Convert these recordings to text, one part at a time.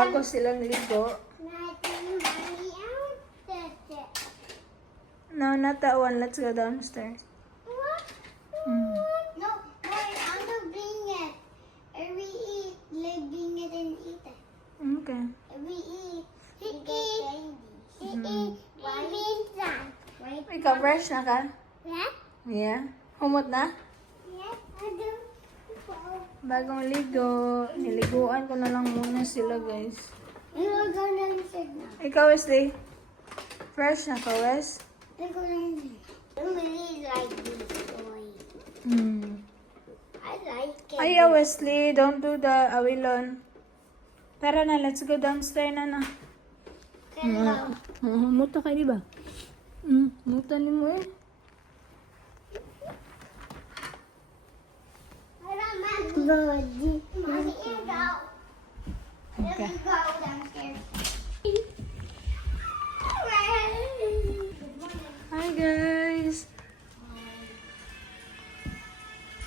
bago silang ligo. No, not that one. Let's go downstairs. Mm. No, I want to bring it. And we eat, like bring it and eat it. Okay. And we eat. He eat. Why pizza? Why? Ikaw, fresh na ka? Yeah? Yeah. Humot na? Yes, I do. Bagong ligo. Niliguan ko na lang muna sila, guys. We will go downstairs now. Ikaw, Wesley? Fresh na ka, Wes? Let's go downstairs. I really like this toy. Hmm. I like it. Ayaw, Wesley. Don't do the awilon. Tara na, let's go downstairs na. Hello. Muta ka, di ba? Muta ni mo eh. Mommy, here go. Okay. Let me go downstairs. Hi, guys.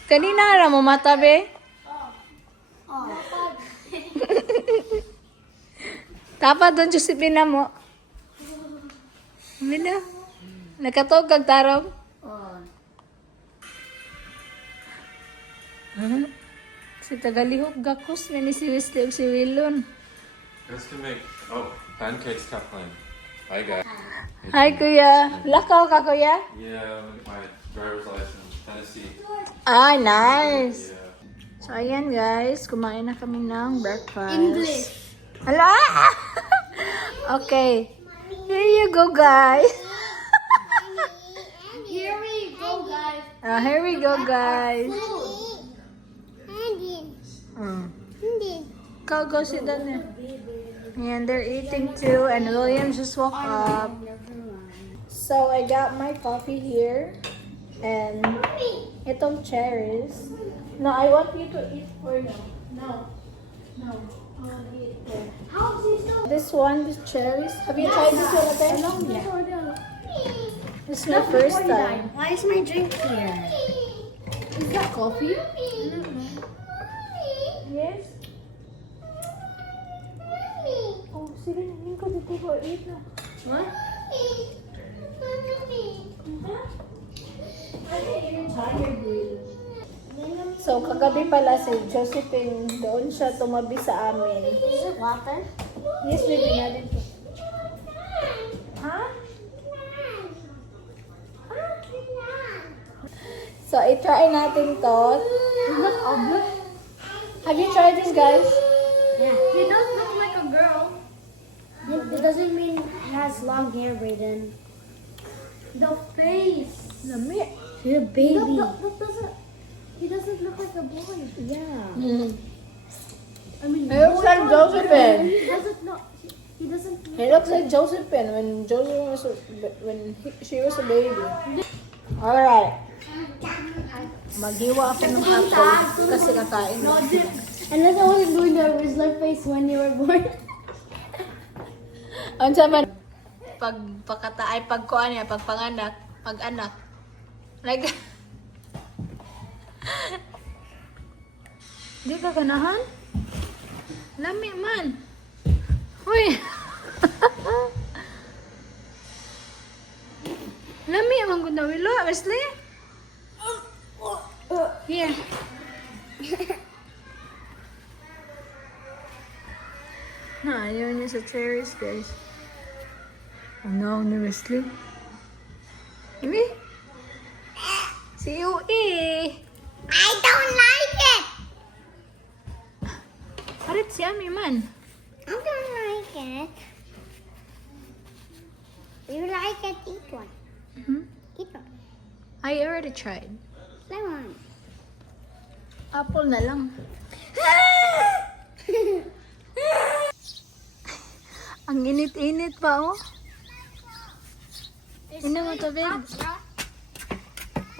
Kanina ra mo mata, be? Tapa doon, Josephina mo. Bina. Nakatog kag tarong. Si tagalihok gakos na ni si Wesley ug si Wilon. Let's go make pancakes, Kathleen. Hi guys. Hi, kuya. Lakaw ka, kuya? Yeah, I'm gonna get my driver's license, Tennessee. Ah, nice. Yeah. So, ayan guys. Kumain na kami ng breakfast. English. Hala! Okay. Here you go, guys. Here we go, guys. Here we go, guys. Go sit down there. And they're eating too. And William just woke up. So, I got my coffee here. And itong cherries. No, I want you to eat for you. No. I want to eat for you. How is he so? This one, the cherries. Have you tried this one, Ate? This is my first time. Why is my drink here? Is that coffee? Yes. Oh, sige na. Lingko dito ko. Eat na. What? So, kagabi pala si Josephine, doon siya tumabi sa amin. Is it water? Yes, baby, natin to. Ha? So, i-try natin to. Have you tried this, guys? Yeah. He does look like a girl. It doesn't mean he has long hair, Brayden. The face. Lami. He's a baby. That doesn't. He doesn't look like a boy. Yeah. I mean, He looks like Josephine. He doesn't know. He doesn't. He looks like Josephine when she was a baby. Alright. Maghiwa ako ng apple kasi kakain. Unless I wasn't doing the Rizzler face when you were born. Ano saman? Pagpakataay, pagkuan niya, pagpanganak, pag-anak. Like, di ka ganahan? Lami man. Uy! Lami man gud na wilo, Wesley? Here. Ayaw niya sa cherries, guys. Ano ni Wesley? Imi? Si Yui! I don't like it. Harit si Ami man. I don't like it. You like it? Eat one. Hmm? Eat one. I already tried. Lemon. Apple na lang. Ang init-init pa, oh. Ina mo to, babe.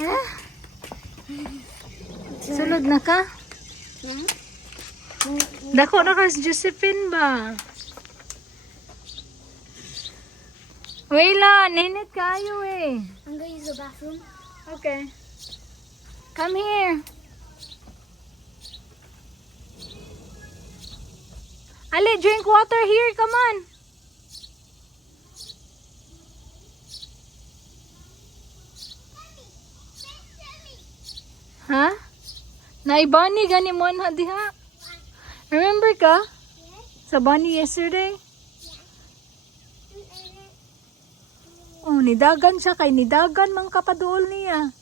Ah? Sulod na ka? Dako na ka si Josephine ba? Wala, ninit kayo eh. I'm gonna use the bathroom. Okay. Come here. Ali, drink water here. Come on. Ha? Naibani gani mo na diha. Remember ka? Sa bunny yesterday? Oh, nidagan siya kay nidagan mang kapaduol niya.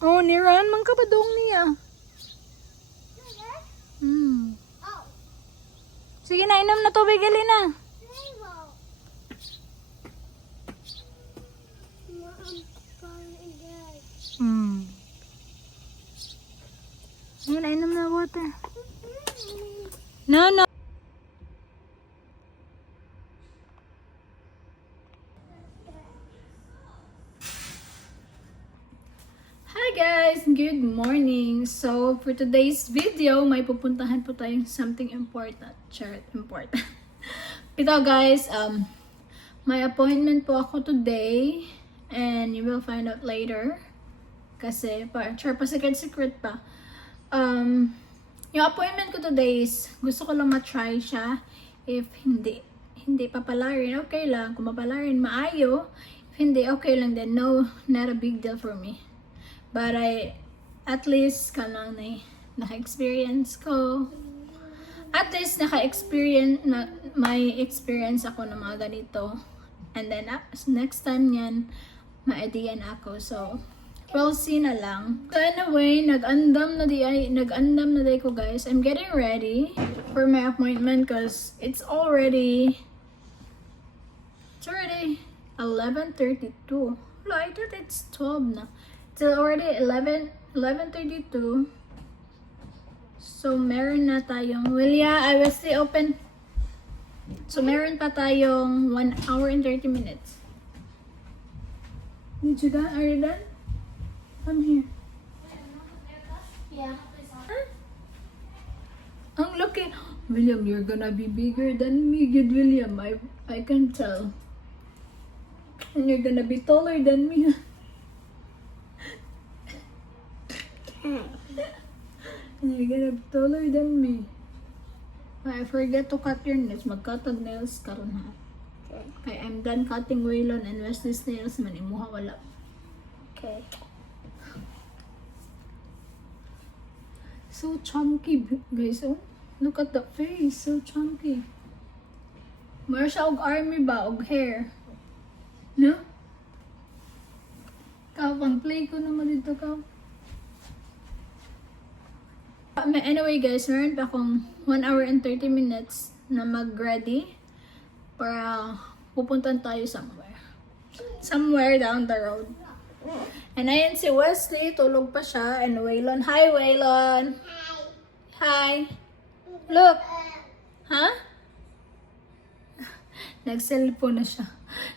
Oh, niran mang kapaduol niya. Sige na, inom na tubig, Alina. Sige na, inom na water. No, no. Hi guys! Good morning! So, for today's video, may pupuntahan po tayong something important. Charot, important. Ito guys, may appointment po ako today and you will find out later. Kasi, pa secret pa. Yung appointment ko today is, gusto ko lang ma-try siya. If hindi papalarin, okay lang. Kung mapalarin, maayo. If hindi, okay lang din. No, not a big deal for me. But at least kanang naka-experience ko. At least naka-experience, may experience ako ng mga ganito. And then next time yan, ma-idea na ako. So, we'll see na lang. So anyway, nag-andam na di ko guys. I'm getting ready for my appointment because it's already 11:32. Well, I thought it's 12 na. It's already 11:32. So, meron na tayong, I will stay open. So, meron pa tayong 1 hour and 30 minutes. Did you done? Are you done? Come here. Yeah. Huh? Ang laki. William, you're gonna be bigger than me, good William. I can tell. And you're gonna be taller than me. And you're gonna be taller than me. I forget to cut your nails. Mag-cut ang nails karon ha. Okay, I'm done cutting Waylon and Wesley's nails. Manimuha wala. Okay. So chunky, guys. Oh, look at the face. So chunky. Mara siya og army ba? Og hair. No? Pang play ko naman dito ka. Anyway guys, meron pa akong 1 hour and 30 minutes na mag-ready para pupuntan tayo somewhere. Somewhere down the road. And ayan si Wesley, tulog pa siya. And Waylon, hi Waylon! Hi! Look! Ha? Nag-cellphone na siya.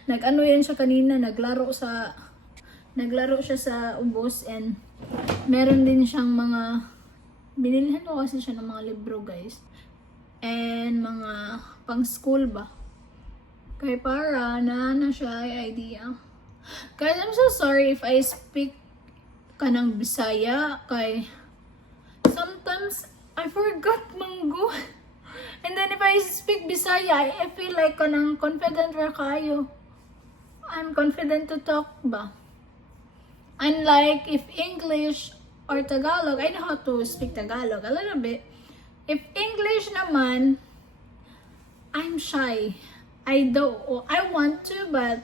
Nag-ano yan siya kanina, naglaro siya sa ubos and meron din siyang mga binilhan ko kasi siya ng mga libro guys and mga pang school ba kay para na siya ay idea. Guys, I'm so sorry if I speak kanang Bisaya kay sometimes I forgot manggo. And then if I speak Bisaya, I feel like kanang confident ra kayo. I'm confident to talk ba. Unlike if English or Tagalog, I know how to speak Tagalog a little bit. If English naman, I'm shy. I want to, but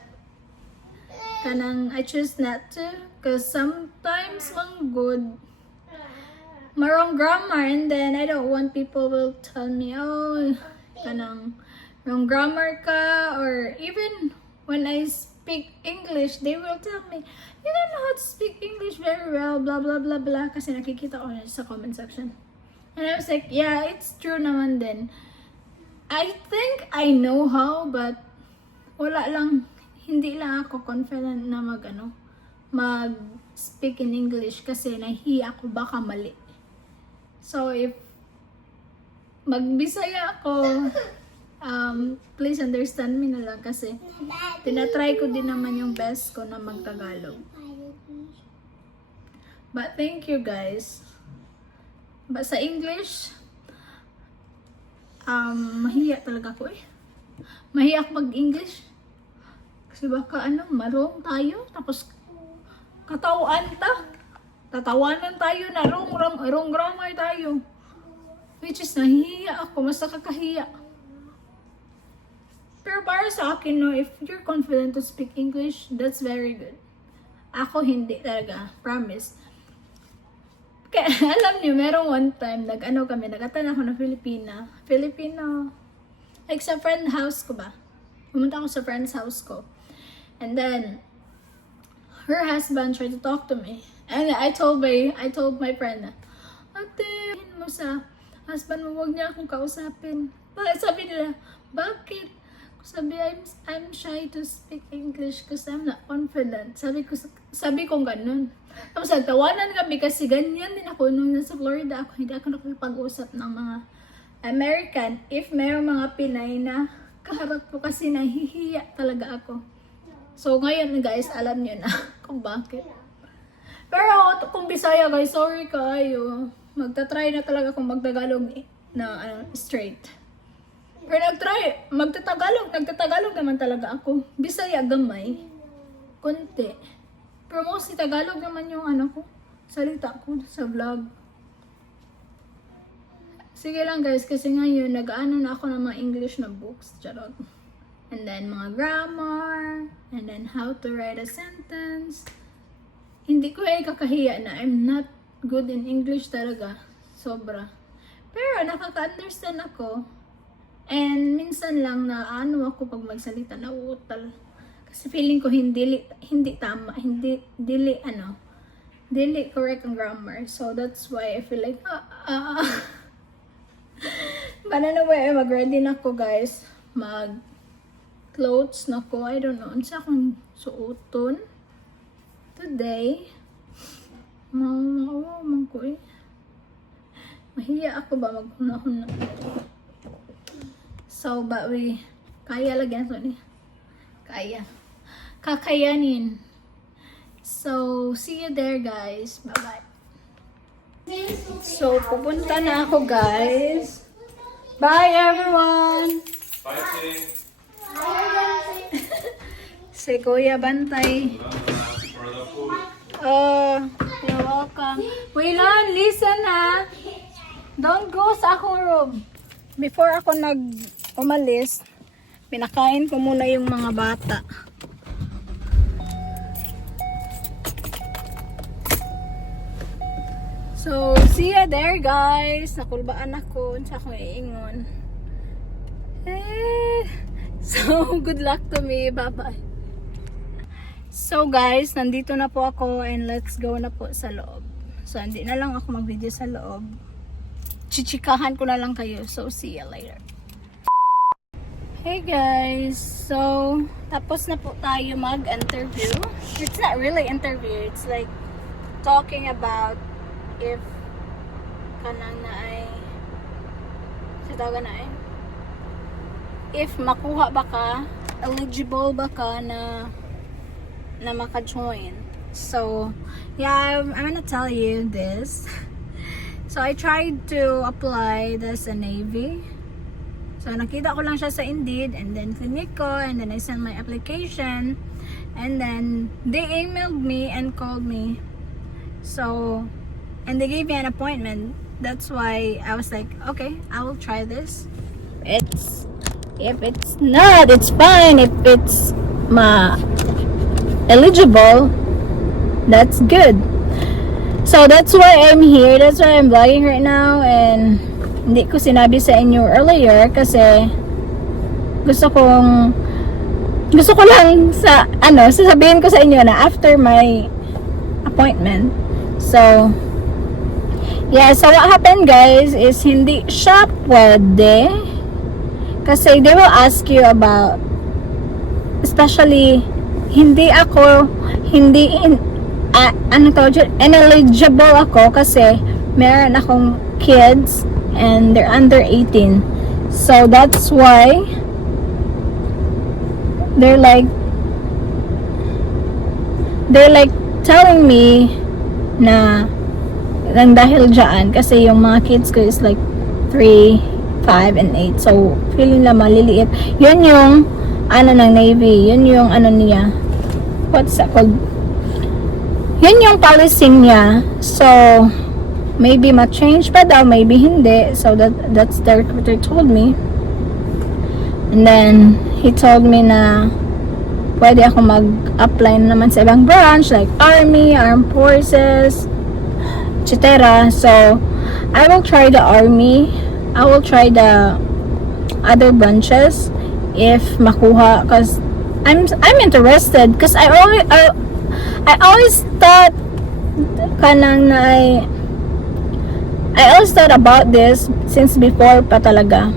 kanang I choose not to. Cause sometimes good marong grammar, and then I don't want people will tell me, oh, kanang wrong grammar ka, or even when I speak English, they will tell me, you don't know how to speak English very well, blah blah blah blah, kasi nakikita ko na sa comment section. And I was like, yeah, it's true naman din. I think I know how, but wala lang, hindi lang ako confident na mag-speak in English kasi nahihiya ako baka mali. So if magbisaya ako, please understand me na lang kasi tinatry ko din naman yung best ko na mag-Tagalog. But thank you guys. But sa English, Mahiya talaga ako eh. Mahiya ako mag-English. Kasi baka marong tayo. Tapos tatawanan tayo na wrong grammar tayo. Which is nahihiya ako. Mas nakakahiya. Pero para sa akin, no, if you're confident to speak English, that's very good. Ako hindi talaga. Promise. Kaya, alam niyo, merong one time, nagatan ako ng Filipino. Like sa friend house ko ba? Pumunta ako sa friend's house ko. And then, her husband tried to talk to me. And I told my friend na, ate, mo sa husband mo, huwag niya akong kausapin. Sabi nila, bakit? Sabi, I'm shy to speak English because I'm not confident. Sabi ko ganun. Tapos nagtawanan kami kasi ganyan din ako nung nasa Florida ako. Hindi ako nakapag-usap ng mga American. If mayroong mga Pinay na kaharap ko kasi nahihiya talaga ako. So ngayon guys, alam niyo na kung bakit. Pero kung Bisaya guys, sorry kayo. Magta-try na talaga akong magtagalog na straight. Pero nagtatagalog naman talaga ako. Bisaya gamay. Konti. Pero mostly Tagalog naman yung salita ko sa vlog. Sige lang guys, kasi ngayon nag-ano na ako ng mga English na books. Charot. And then mga grammar. And then how to write a sentence. Hindi ko kakahiya na I'm not good in English talaga. Sobra. Pero nakaka-understand ako. And minsan lang na ako pag magsalita na uutal. Kasi feeling ko hindi tama, dili correct ang grammar. So that's why I feel like But anyway, mag-ready na ko guys. Mag-clothes na ko. I don't know. Unsa akong suoton today. Mawawang ko eh. Mahiya ako ba maghunahon na. So, but kaya lagyan so ni. Kaya. Kakayanin. So, see you there guys. Bye-bye. So, pupunta na ako guys. Bye everyone! Fighting. Si Kuya Bantay. For the food. You're welcome. Wailan, listen ha. Don't go sa akong room. Before ako umalis, pinakain ko muna yung mga bata. So, see ya there guys. Nakulbaan ako. Sa akong iingon. So, good luck to me. Bye-bye. So guys, nandito na po ako and let's go na po sa loob. So, hindi na lang ako mag-video sa loob. Chichikahan ko na lang kayo. So, see you later. Hey guys! So, tapos na po tayo mag-interview. It's not really interview. It's like talking about if kanang na ay if makuha ba ka, eligible ba ka na maka-join. So, yeah, I'm gonna tell you this. So, I tried to apply this in Navy. So, nakita ko lang siya sa Indeed and then clinic ko and then I sent my application and then they emailed me and called me. So, and they gave me an appointment. That's why I was like, okay, I will try this. If it's not, it's fine. If it's eligible, that's good. So that's why I'm here. That's why I'm vlogging right now. And hindi ko sinabi sa inyo earlier kasi gusto ko lang sasabihin ko sa inyo na after my appointment. So, yeah, so what happened guys is hindi siya pwede kasi they will ask you about, especially ineligible ako kasi meron akong kids and they're under 18. So that's why they're like telling me na lang dahil dyan kasi yung mga kids ko is like 3 5 and 8. So, feeling na maliliit. Yun yung, ano ng Navy. Yun yung, ano niya. What's that called? Yun yung policy niya. So, maybe ma-change pa daw, maybe hindi. So, that's the recruiter told me. And then, he told me na pwede ako mag-apply na naman sa ibang branch like Army, Armed Forces, etc. So, I will try the Army. I will try the other branches if makuha because I'm interested because I always thought kanang na I always thought about this since before pa talaga.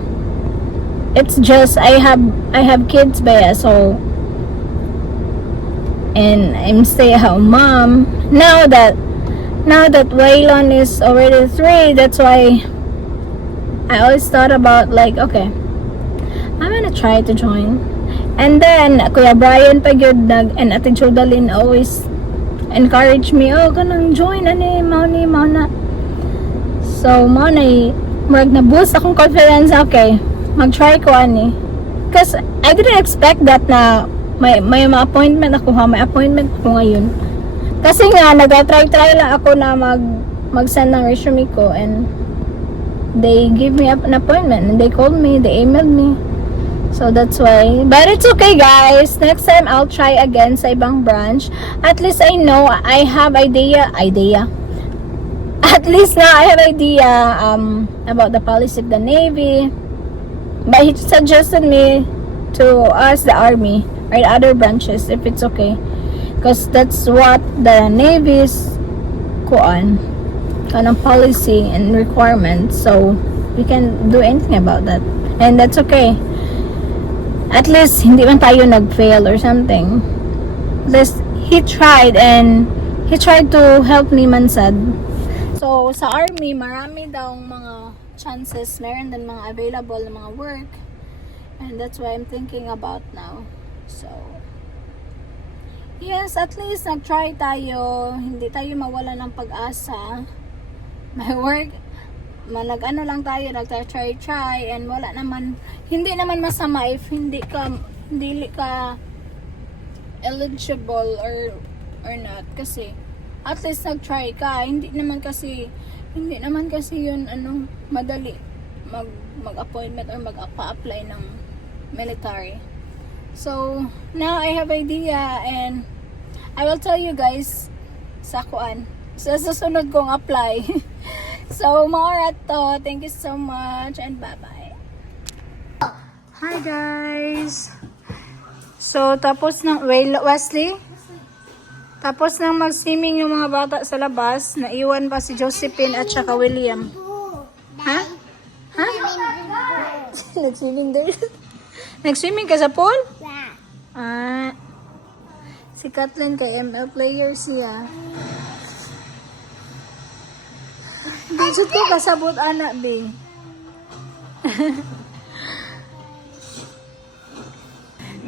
It's just I have kids ba, so and I'm stay-at-home mom. Now that Waylon is already 3, that's why I always thought about like, okay, I'm gonna try to join. And then Kuya Brian pa gyud and Ate Jodalyn always encourage me, oh, kanang join ani, mao na. So mao na murag na boost akong confidence, okay, mag-try ko ani. Because I didn't expect that na may appointment ako ha, may appointment ko ngayon. Kasi nga nag-try lang ako na mag-send ng resume ko and they give me an appointment and they called me, they emailed me. So that's why. But it's okay guys. Next time I'll try again sa ibang branch. At least I know I have idea. At least now I have idea about the policy of the Navy. But he suggested me to ask the Army or the other branches if it's okay. Because that's what the Navy's kanang policy and requirements. So we can do anything about that. And that's okay. At least hindi man tayo nag-fail or something. At least he tried to help me man sad. So sa Army, marami daw mga chances, meron din mga available na mga work. And that's why I'm thinking about now. So yes, at least nag-try tayo. Hindi tayo mawala ng pag-asa. May work. Nag-ano lang tayo, nag-try, and wala naman, hindi naman masama if hindi ka eligible or not. Kasi, at least nag-try ka. Hindi naman kasi yun, madali mag-appointment or mag-apply ng military. So, now I have idea and I will tell you guys sa susunod kong apply. So, mga to. Thank you so much and bye-bye. Hi guys! So, tapos ng Wesley? Tapos nang mag-swimming yung mga bata sa labas, naiwan pa si Josephine at saka William. Ha? Ha? Nag-swimming doon? Nag-swimming ka sa pool? Yeah. Si Kathleen kay ML player siya. Dito ko kasabot anak, be.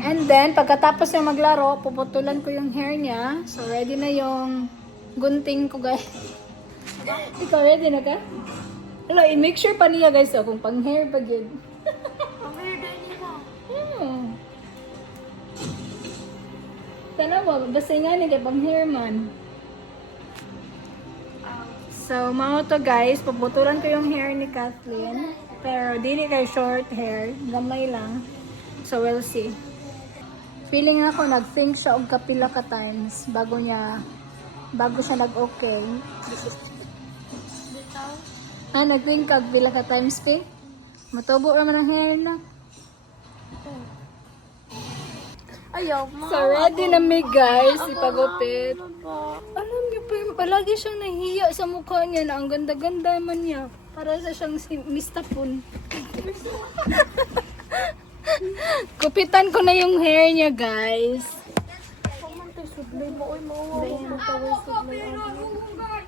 And then, pagkatapos niya maglaro, puputulan ko yung hair niya. So, ready na yung gunting ko, guys. Ikaw, ready na ka? Hello, i-make sure pa niya, guys, kung pang hair pa yun. Tanawa, basta nga ni kay pang hair man. So, mga to guys, puputulan ko yung hair ni Kathleen. Pero, di kay short hair. Gamay lang. So, we'll see. Feeling ako, nag-think siya og kapila ka times bago siya nag-okay. Nag-think kag pila ka times, pe? Matubo naman ang hair na. Ayaw, So, ready na me guys, ipagupit. Alam niyo pa, palagi siyang nahiya sa mukha niya na ang ganda-ganda man niya. Para sa siyang si Mistapon. Kupitan ko na yung hair niya guys.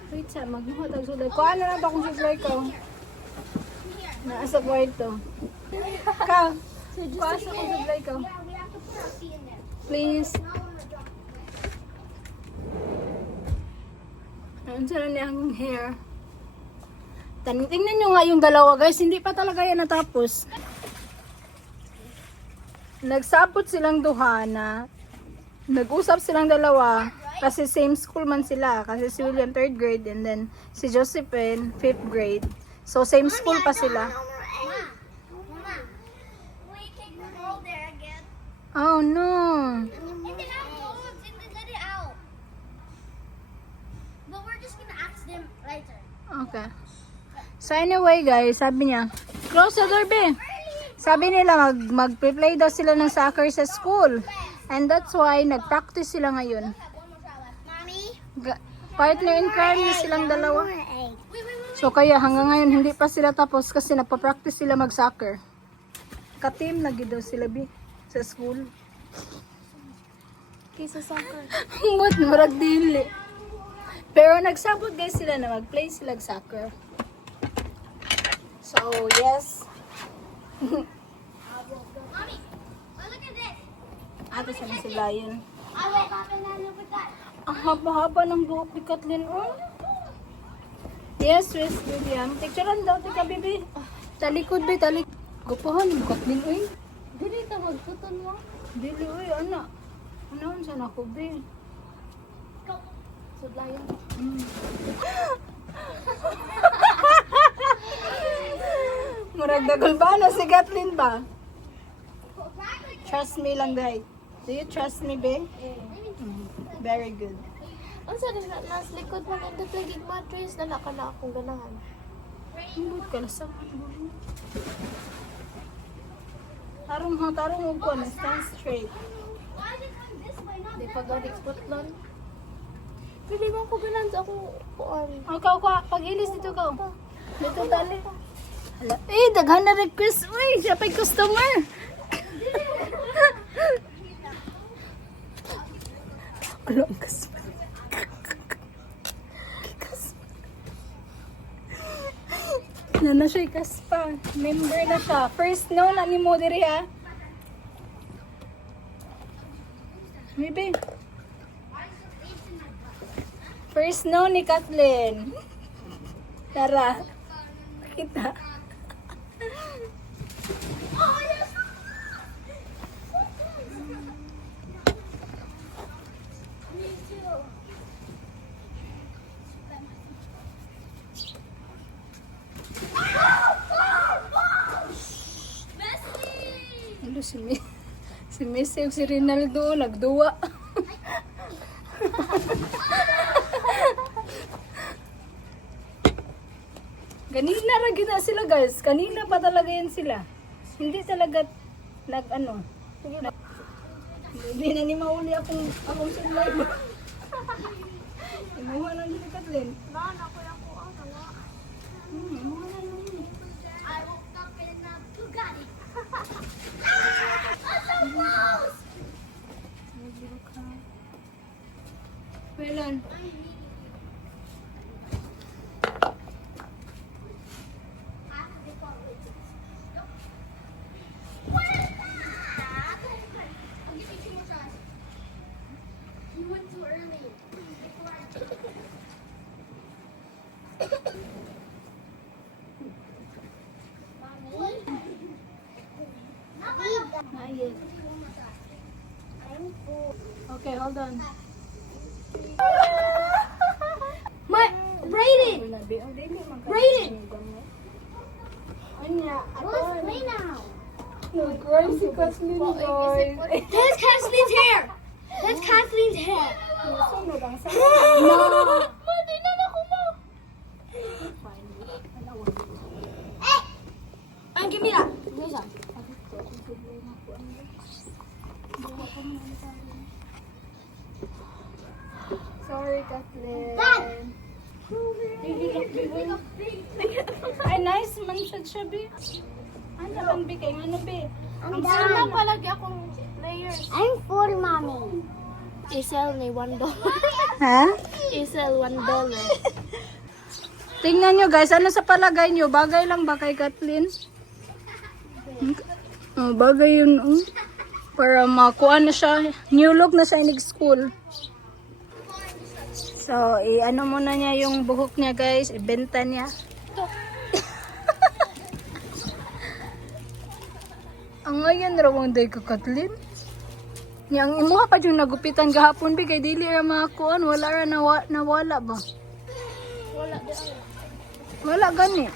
Wait sa, magmuhatag suday. Kuha na lang ba kung suday ko? Naasa kwarto. Ka, kuha sa kung suday ko. Please. Ano na niya ang hair? Tingnan nyo nga yung dalawa guys, hindi pa talaga yan natapos. Nagsabot silang duha na nag-usap silang dalawa kasi same school man sila. Kasi si William 3rd grade and then si Josephine 5th grade. So same school pa sila. Mama, we take the ball there again. Oh no. And then our dogs and then let it out. But we're just gonna ask them later. Okay. So anyway guys, sabi niya, close the door be. Sabi nila mag-play daw sila ng soccer sa school. And that's why nag-practice sila ngayon. Mommy? Partner in crime na silang dalawa. Wait. So kaya hanggang ngayon hindi pa sila tapos kasi nagpa-practice sila mag-soccer. Ka-team lagi daw sila bi sa school. Kaysa soccer. But murag dili. Pero nagsabot guys sila na mag-play sila soccer. So yes. Mommy, look at this. Ato sa sila yun. I woke up and then look at that. Ang haba-haba ng buhok ni Kathleen. Oh. Yes, Swiss William. Picturean daw, tika, bibi. Talikod, be, talikod. Gupahan, yung Kathleen, uy. Dili ka magtuton mo? Dili, uy, anak. Ano, saan ako, be? Sudlayan. Muragdagol ba na si Kathleen ba? Trust me lang, day. Do you trust me, be? Very good. Ang sa na nas likod mo ang dutugig mattress na naka na akong ganahan. Imbot ka na sa tarong ha, tarong mo ko na. Stand straight. Di pa galing Scotland. Pwede ba ako ganan sa akong kuan? Ikaw, pag-ilis dito ka. Dito, dali. Hala. Eh, daghan na request. Uy, siya pa'y customer. Wala ang kaspa. Na siya kaspa. Member na siya. First known ani mo diri ha. Maybe. First known ni Kathleen. Tara. Kita. Ano si Messi ug si Ronaldo nagduwa. Kanina ra gyud na sila guys. Kanina pa talaga yan sila. Hindi talaga nag-ano. Hindi na ni mauli akong sunlight. Imuha na dito Kathleen. I woke up in a Bugatti. I'm so close! Kailan? You went too early. Not yet. Okay, hold on. My Brayden! Brayden! Anya, Let's play now. nag-cry si Kathleen guys. That's Kathleen's hair! That's Kathleen's hair! Sunod ang sa No! Mati na ako mo! Hey! Give me that! Where's that? Sorry, Kathleen. Dad! Ay, nice man siya, Bi. Ano lang, Bi? Kaya ano, Bi? Ang sana palagi akong players. I'm full, mommy. Isel ni $1. Ha? Isel $1. Tingnan nyo guys, ano sa palagay nyo? Bagay lang ba kay Kathleen? Oh, bagay yun, oh. Para makuha na siya. New look na siya in school. So, i-ano muna niya yung buhok niya guys. Ibenta niya. Ang ngayon raw ang day ka, Kathleen. Yang imuha pa yung nagupitan gahapon bi kay dili ra makuan wala ra nawala ba? Wala di ay. Wala gani.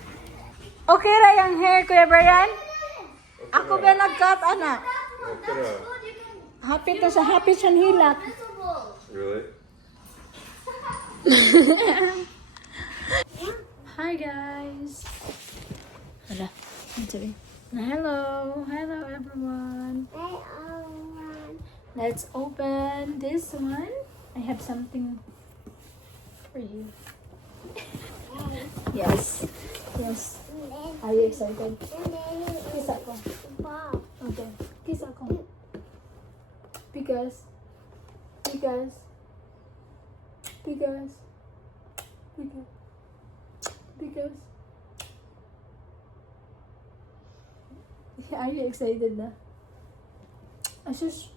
Okay ra yung hair Kuya Brian? Ako ba nag-cut ana? Okay na. Happy to sa happy siyang hilak. Really? Hi guys. Hala. Hello everyone. Let's open this one. I have something for you. Yes. Yes. Are you excited? Kiss ako. Okay. Kiss ako. Because are you excited na? Asus.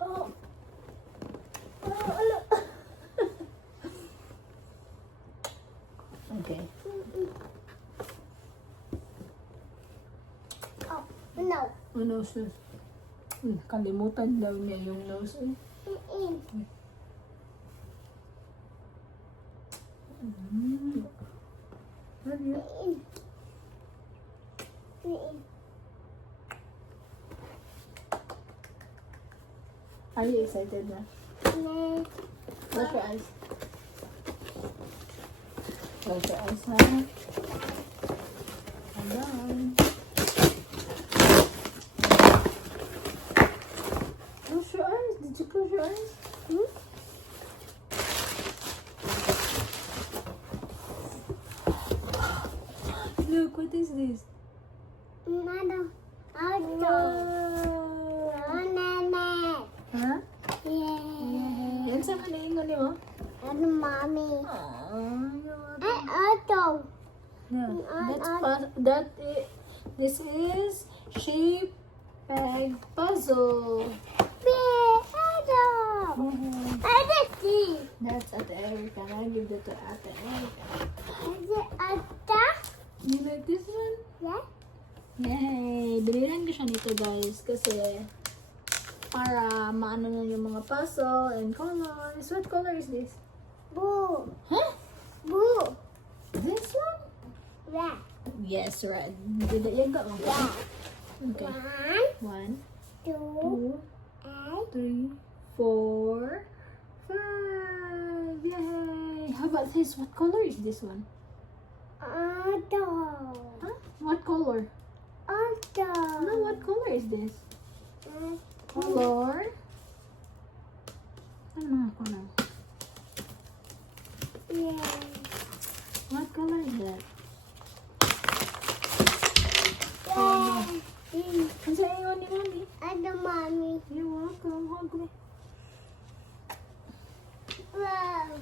Oh. Ala. Okay. No. Oh, nose. Kalimutan daw niya yung nose. Eh. Ano yun? Are you excited na? Close your eyes. Close your eyes na. And then... Close your eyes. Did you close your eyes? Look, what is this? Nada. Huh? Yeah. Yan sa kanaingon niyo? And mommy. This is shape peg puzzle. That's at Erica. I give that to Ate Erica. You like this one? Yay! Biliran ko siya nito guys kasi para maano na yung mga puzzle and colors. What color is this? Boo. Huh? Boo. This one? Yeah. Yes, red. Did it yung go? Yeah. Okay. 1, 2, 2, 3, 4, 5. Yay! How about this? What color is this one? Auto. Huh? What color? Auto. No, what color is this? Color? Ano mga color? Yeah. What color is that? Ang sa iyo ni Mommy. And the mommy. You're welcome. Hug me. Wow.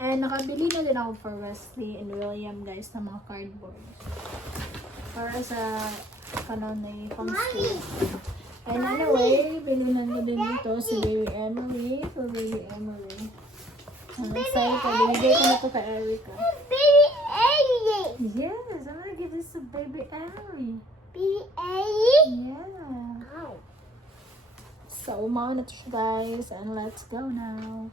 And nakabili na din ako for Wesley and William guys ng mga cardboard. Para sa kanon na pang-school. And anyway, bilunan ko din ito si Baby Emily. For Baby Emily. I'm excited. Bibigay ko na ito kay Erica. Baby Ellie. Yes, I'm gonna give this to Baby Emily. Baby Ellie. Yeah. Oh. So, umaw na to siya guys. And let's go now.